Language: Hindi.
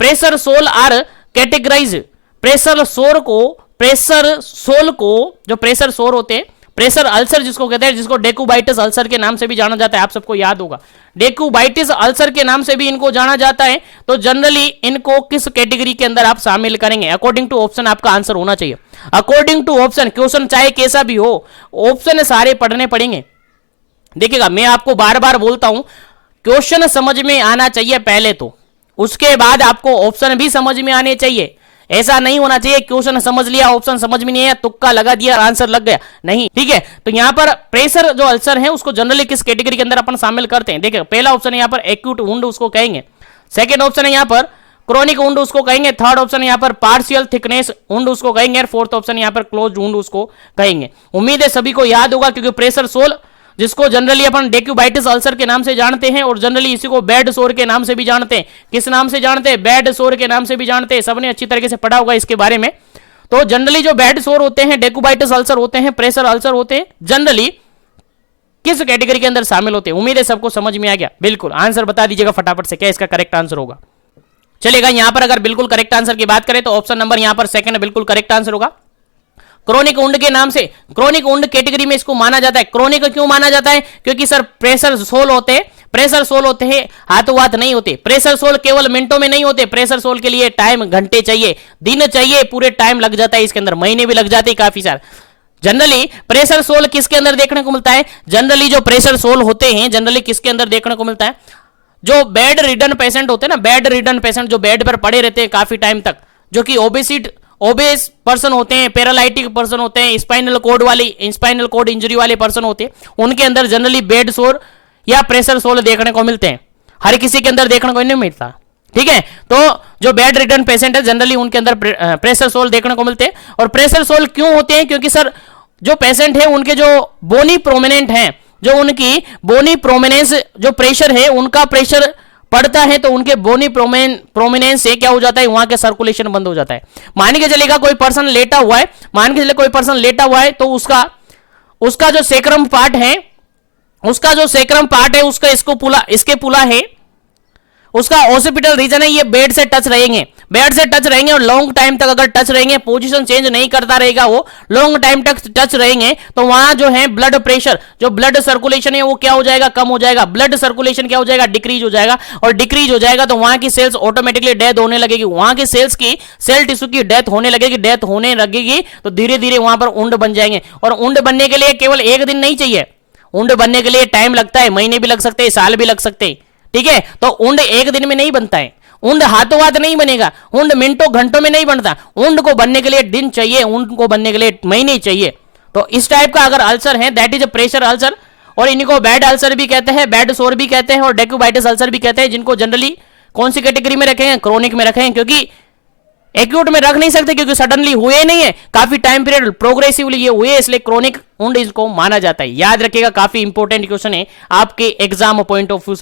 Pressure sore are categorise, pressure sore को जो प्रेशर सोर होते हैं, प्रेशर अल्सर जिसको कहते हैं, जिसको डेकुबाइटिस अल्सर के नाम से भी जाना जाता है, आप सबको याद होगा, डेकुबाइटिस अल्सर के नाम से भी इनको जाना जाता है। तो जनरली इनको किस कैटेगरी के अंदर आप शामिल करेंगे? अकॉर्डिंग टू ऑप्शन आपका आंसर होना चाहिए। अकॉर्डिंग टू ऑप्शन, क्वेश्चन चाहे कैसा भी हो, ऑप्शन सारे पढ़ने पड़ेंगे। देखिएगा, मैं आपको बार बार बोलता हूं, क्वेश्चन समझ में आना चाहिए पहले, तो उसके बाद आपको ऑप्शन भी समझ में आने चाहिए। ऐसा नहीं होना चाहिए क्वेश्चन समझ लिया, ऑप्शन समझ में नहीं आया, तुक्का लगा दिया, आंसर लग गया, नहीं। ठीक है, तो यहां पर प्रेशर जो अल्सर है उसको जनरली किस कैटेगरी के अंदर अपन शामिल करते हैं? देखिए, पहला ऑप्शन है यहां पर एक्यूट वुंड उसको कहेंगे, सेकंड ऑप्शन है यहां पर क्रोनिक वुंड उसको कहेंगे, थर्ड ऑप्शन यहां पर पार्शियल थिकनेस वुंड उसको कहेंगे, और फोर्थ ऑप्शन यहां पर क्लोज वुंड उसको कहेंगे। उम्मीद है सभी को याद होगा, क्योंकि प्रेशर सोल जिसको जनरली अपन डेक्यूबाइटिस अल्सर के नाम से जानते हैं, और जनरली इसी को बेड सोर के नाम से भी जानते हैं। किस नाम से जानते हैं? बेड सोर के नाम से भी जानते हैं। सबने अच्छी तरीके से पढ़ा होगा इसके बारे में। तो जनरली जो बेड सोर होते हैं, डेक्यूबाइटिस अल्सर होते हैं, प्रेशर अल्सर होते हैं, जनरली किस कैटेगरी के अंदर शामिल होते हैं? उम्मीद है सबको समझ में आ गया। बिल्कुल आंसर बता दीजिएगा फटाफट से, क्या इसका करेक्ट आंसर होगा। चलेगा, यहां पर अगर बिल्कुल करेक्ट आंसर की बात करें तो ऑप्शन नंबर यहां पर सेकंड बिल्कुल करेक्ट आंसर होगा। क्रोनिक वुंड के नाम से, क्रोनिक वुंड कैटेगरी में इसको माना जाता है। क्रोनिक क्यों माना जाता है? क्योंकि सर प्रेशर सोल होते हैं, प्रेशर सोल होते हैं, हाथों हाथ नहीं होते। प्रेशर सोल केवल मिनटों में नहीं होते, प्रेशर सोल के लिए टाइम घंटे चाहिए, दिन चाहिए, पूरे टाइम लग जाता है इसके अंदर, महीने भी लग जाते हैं काफी सारे। जनरली प्रेशर सोल किसके अंदर देखने को मिलता है? जनरली जो प्रेशर सोल होते हैं जनरली किसके अंदर देखने को मिलता है? जो बेड रिडन पेशेंट होते हैं ना, बेड रिडन पेशेंट जो बेड पर पड़े रहते हैं काफी टाइम तक, जो कि ओबेस पर्सन होते हैं, पैरालाइटिक पर्सन होते हैं, स्पाइनल कोड इंजरी वाले पर्सन होते हैं, उनके अंदर जनरली बेड सोर या प्रेशर सोल देखने को मिलते हैं। हर किसी के अंदर देखने को नहीं मिलता। ठीक है, तो जो बेड रिडन पेशेंट है जनरली उनके अंदर प्रेशर सोल देखने को मिलते हैं। और प्रेशर सोल क्यों होते हैं? क्योंकि सर जो पेशेंट है उनके जो बोनी प्रोमिनेंट है, जो उनकी बोनी प्रोमिनेंस जो प्रेशर है, उनका प्रेशर पड़ता है तो उनके बोनी प्रोमिनेंस से क्या हो जाता है? वहां के सर्कुलेशन बंद हो जाता है। मान के चलेगा कोई पर्सन लेटा हुआ है, मान के चले कोई पर्सन लेटा हुआ है, तो उसका जो सेक्रम पार्ट है, उसका इसके पुला है, उसका ऑसिपिटल रीजन है, ये बेड से टच रहेंगे और लॉन्ग टाइम तक अगर टच रहेंगे, पोजीशन चेंज नहीं करता रहेगा, वो लॉन्ग टाइम तक टच रहेंगे, तो वहां जो है ब्लड प्रेशर, जो ब्लड सर्कुलेशन है वो क्या हो जाएगा? कम हो जाएगा। ब्लड सर्कुलेशन क्या हो जाएगा? डिक्रीज हो जाएगा। और डिक्रीज हो जाएगा तो वहां की सेल्स ऑटोमेटिकली डेथ होने लगेगी, वहां की सेल्स की सेल टिश्यू की डेथ होने लगेगी, तो धीरे धीरे वहां पर उंड बन जाएंगे। और उंड बनने के लिए केवल एक दिन नहीं चाहिए, उंड बनने के लिए टाइम लगता है, महीने भी लग सकते हैं, साल भी लग सकते हैं। ठीक है, तो उंड एक दिन में नहीं बनता है, उंड हाथों हाथ नहीं बनेगा, उंड मिनटों घंटों में नहीं बनता। उंड को बनने के लिए दिन चाहिए, उंड को बनने के लिए महीने चाहिए। तो इस टाइप का अगर अल्सर है, that is a pressure ulcer, और इनको बेड अल्सर भी कहते हैं, बेड सोर भी कहते हैं, और डेक्यूबाइटिस अल्सर भी कहते हैं, जिनको जनरली कौन सी कैटेगरी में रखेंगे? क्रोनिक में रखेंगे, क्योंकि एक्यूट में रख नहीं सकते, क्योंकि सडनली हुए नहीं है, काफी टाइम पीरियड प्रोग्रेसिवली ये हुए, इसलिए क्रोनिक वुंड इसको माना जाता है। याद रखिएगा, काफी इंपॉर्टेंट क्वेश्चन है आपके एग्जाम पॉइंट ऑफ व्यू से।